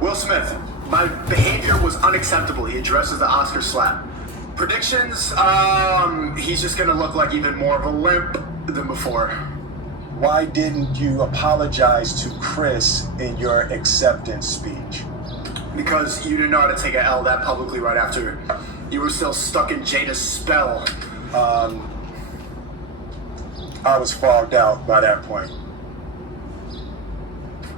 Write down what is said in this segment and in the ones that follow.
Will Smith, my behavior was unacceptable. He addresses the Oscar slap. Predictions, he's just gonna look like even more of a limp than before. Why didn't you apologize to Chris in your acceptance speech? Because you didn't know how to take an L that publicly right after you were still stuck in Jada's spell. I was fogged out by that point.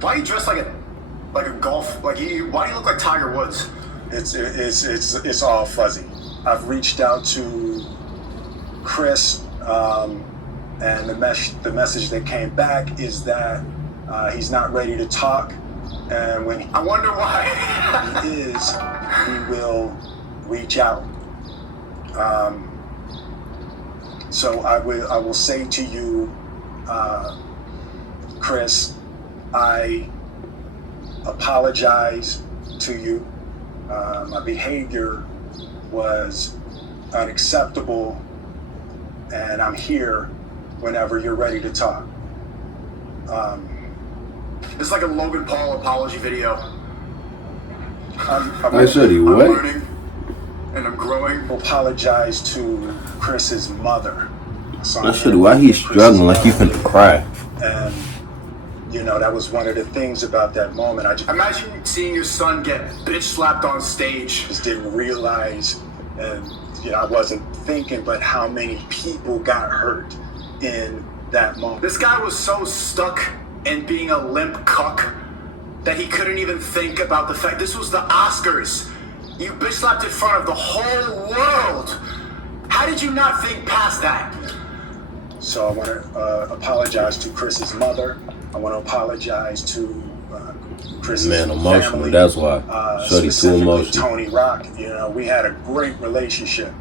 Why are you dressed like a golf? Why do you look like Tiger Woods? It's all fuzzy. I've reached out to Chris, and the message that came back is that he's not ready to talk, and when I wonder why. he is, he will reach out. So I will say to you, Chris, I apologize to you. My behavior was unacceptable, and I'm here whenever you're ready to talk. It's like a Logan Paul apology video. I said he what? I'm learning and I'm growing. Apologize to Chris's mother. So I said, why he's struggling like he's finna cry? And that was one of the things about that moment. I Imagine seeing your son get bitch slapped on stage. just didn't realize, and I wasn't thinking, but how many people got hurt in that moment. This guy was so stuck in being a limp cuck that he couldn't even think about the fact this was the Oscars. You bitch slapped in front of the whole world. How did you not think past that? So I want to apologize to Chris's mother. I want to apologize to Chris's emotional. family. That's why. Shorty too Specifically emotional. Tony Rock. We had a great relationship.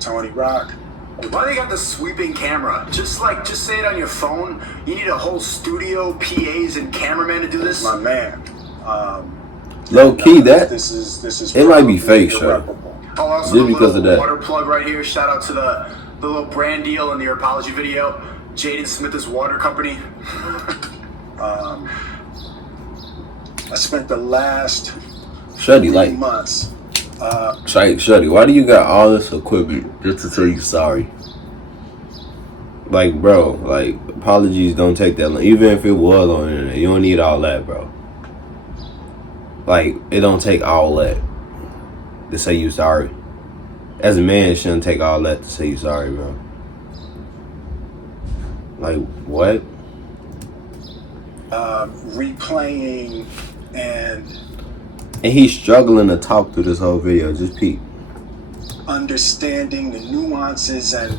Tony Rock. Why they got the sweeping camera? Just say it on your phone. You need a whole studio, PAs, and cameraman to do this. My man. Low key, This is. it might be fake, sure. irreparable. Oh, also Just a because little of that. water plug right here. Shout out to the little brand deal in your apology video. Jaden Smith's water company. I spent the last Shuddy, 3 like, months. Shuddy, why do you got all this equipment just to say you sorry? Like, bro, like, apologies don't take that long. Even if it was on the internet, you don't need all that, bro. Like, it don't take all that to say you sorry. As a man, it shouldn't take all that to say you sorry, bro. Like, what? Replaying and he's struggling to talk through this whole video. Just peep. understanding the nuances and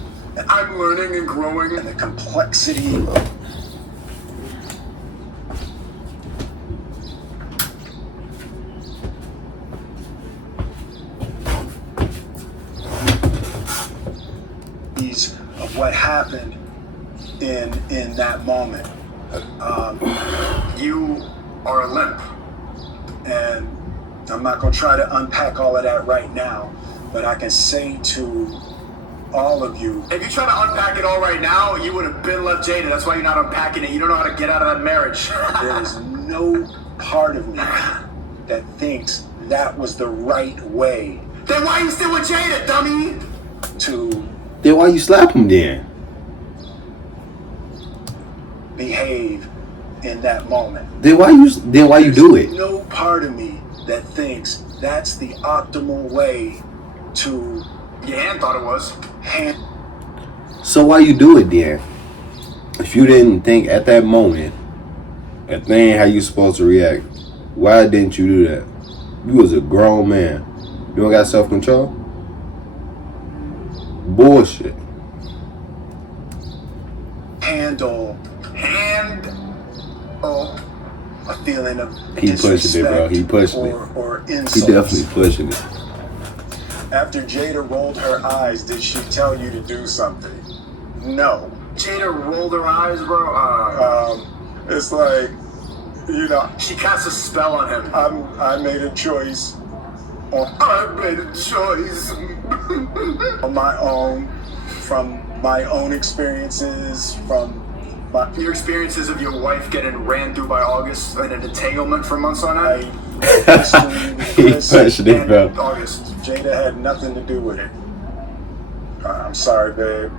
I'm learning and growing. the complexity. Of what happened in that moment. You are a limp. And I'm not going to try to unpack all of that right now, but I can say to all of you, If you try to unpack it all right now, you would have been left jaded. That's why you're not unpacking it. You don't know how to get out of that marriage. there is no part of me that thinks that was the right way Then why you still with Jada, dummy? to Then why you slap him then? behave in that moment. Then why you do it? No part of me that thinks that's the optimal way to Your hand thought it was. handle. So why you do it then? If you didn't think at that moment, that thing how you supposed to react, why didn't you do that? You was a grown man. You don't got self-control? Bullshit. handle a feeling of He pushing it, bro. He pushing it. or He insults. definitely pushing it. After Jada rolled her eyes, did she tell you to do something? No. Jada rolled her eyes, bro. It's like, She cast a spell on him. I made a choice I made a choice. on my own, from my own experiences, from Your experiences of your wife getting ran through by August in an entanglement for months on my end? history with He Chris punched it, and bro. August. Jada had nothing to do with it. I'm sorry, babe.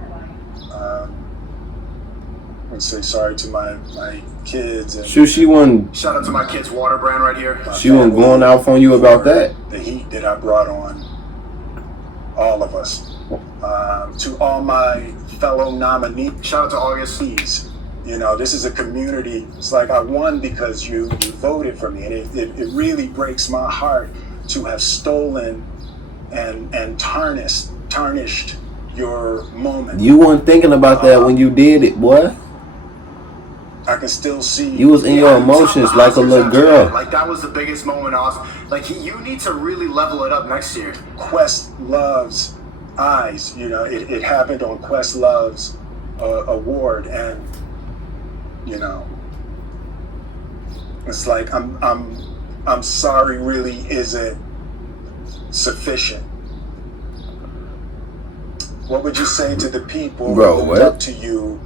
I'd say sorry to my kids and Shoot, she wasn't Shout out to my kid's water brand right here. my she wasn't family going off on you about for that. the heat that I brought on all of us. To all my fellow nominees, Shout out to August. you know, this is a community. It's like I won because you voted for me, and it really breaks my heart to have stolen and tarnished your moment. You weren't thinking about that when you did it, boy. I can still see You was in your emotions like a little girl. Like that was the biggest moment off. Like you need to really level it up next year. Questlove's eyes. You know, it happened on Questlove's award, and you know, it's like I'm sorry really isn't sufficient. What would you say to the people Bro, who looked what? up to you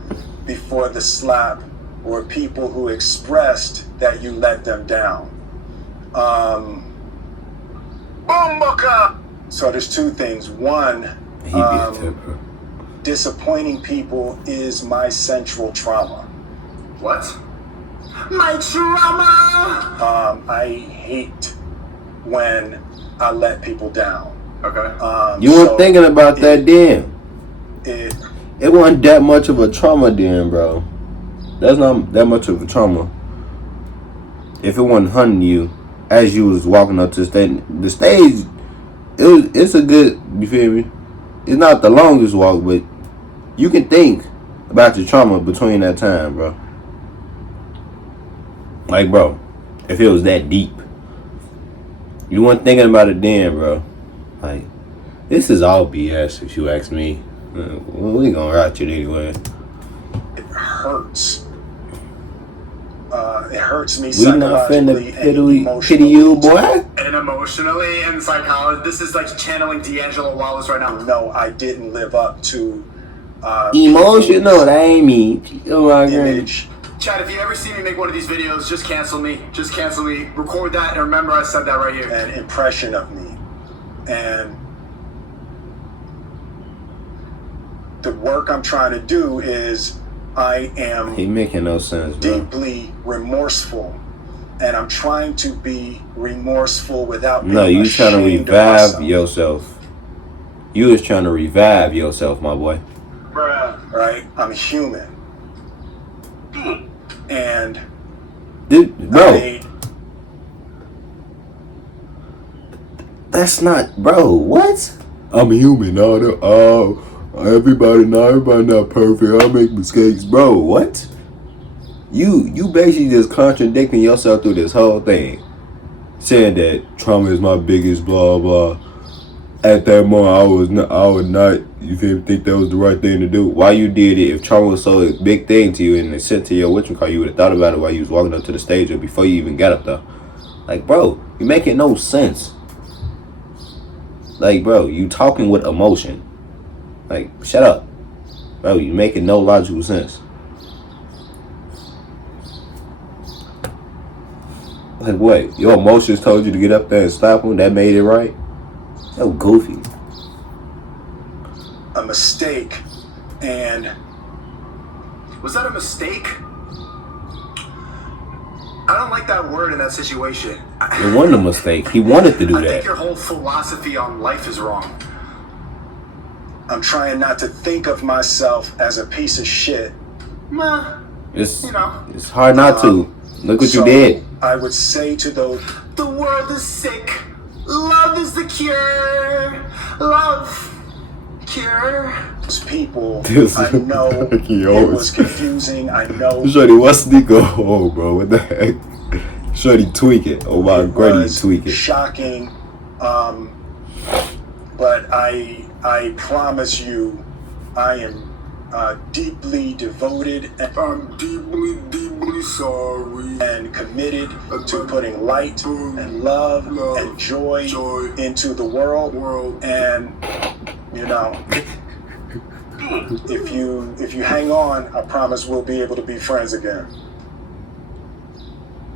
before the slap, or people who expressed that you let them down? So there's two things. One, He did that, bro. disappointing people is my central trauma. What? My trauma. I hate when I let people down. Okay. You weren't so thinking about that then. It, It wasn't that much of a trauma then, bro. That's not that much of a trauma. If it wasn't hunting you as you was walking up to the stage, it's a good, you feel me? It's not the longest walk, but you can think about your trauma between that time, bro. Like, bro, if it was that deep, you weren't thinking about it then, bro. Like, this is all BS if you ask me. We gonna route you anyway. it hurts. It hurts me We not psychologically finna and pity you, emotionally. boy. And emotionally and psychology. This is like channeling D'Angelo Wallace right now. No, I didn't live up to Emotional, that ain't me. Oh my god. image. Chad, if you ever see me make one of these videos, just cancel me. Just cancel me. Record that and remember I said that right here. An impression of me. And the work I'm trying to do is I am He making no sense, bro. deeply remorseful. And I'm trying to be remorseful without being No, you trying to ashamed of revive myself. yourself. You was trying to revive yourself, my boy. Bruh. Right? I'm human. And Bro, I, that's not, bro. What? I'm a human. Everybody not perfect. I make mistakes, bro. What? You basically just contradicting yourself through this whole thing, saying that trauma is my biggest blah blah. At that moment, I would not. You feel me, think that was the right thing to do. Why you did it? If trauma was so a big thing to you and it sent to your whatchamacallit, you would have thought about it while you was walking up to the stage or before you even got up there. Like, bro, you making no sense. Like, bro, you talking with emotion. Like, shut up, bro. You making no logical sense. Like, what? Your emotions told you to get up there and stop him? That made it right? So goofy. a mistake, and Was that a mistake? I don't like that word in that situation. It wasn't a mistake. He wanted to do I think that. your whole philosophy on life is wrong. I'm trying not to think of myself as a piece of shit. Meh, It's you know. it's hard not to. Look what you So did. I would say to those The world is sick. Love is the cure. Love. Cure. people, This I know is- he it always- was confusing. I know Shorty, what's Sneako? Oh, bro, what the heck? Shorty tweaking. Oh my it god, you was tweaking. shocking. But I promise you, I am deeply devoted I'm deeply sorry. and committed to putting light and love and joy into the world. And you know, if you hang on, I promise we'll be able to be friends again.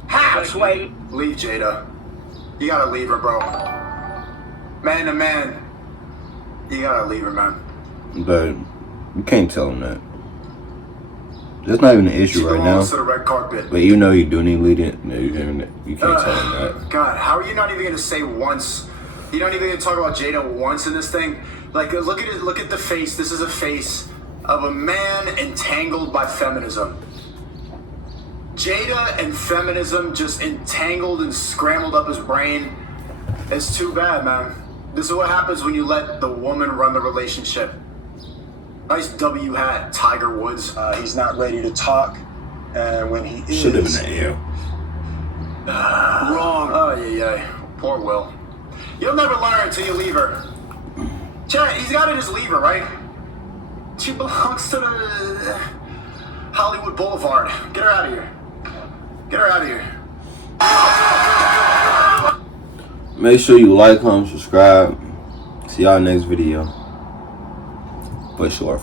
How, Sway? Leave Jada. You gotta leave her, bro. Man to man. You gotta leave her, man. But you can't tell him that. That's not even an issue She right belongs now. to the red carpet. But you know you do need to lead it. No, you can't tell him that. God, how are you not even gonna say once? You're not even gonna talk about Jada once in this thing? Like, look at it. Look at the face. This is a face of a man entangled by feminism. Jada and feminism just entangled and scrambled up his brain. It's too bad, man. This is what happens when you let the woman run the relationship. Nice W hat, Tiger Woods. He's not ready to talk, and when he is, Should have been an L. Wrong. Oh, yeah. Poor Will. You'll never learn until you leave her. Chat, he's got to just leave her, right? She belongs to the Hollywood Boulevard. Get her out of here. Get her out of here. Make sure you like, comment, subscribe. See y'all next video. For sure.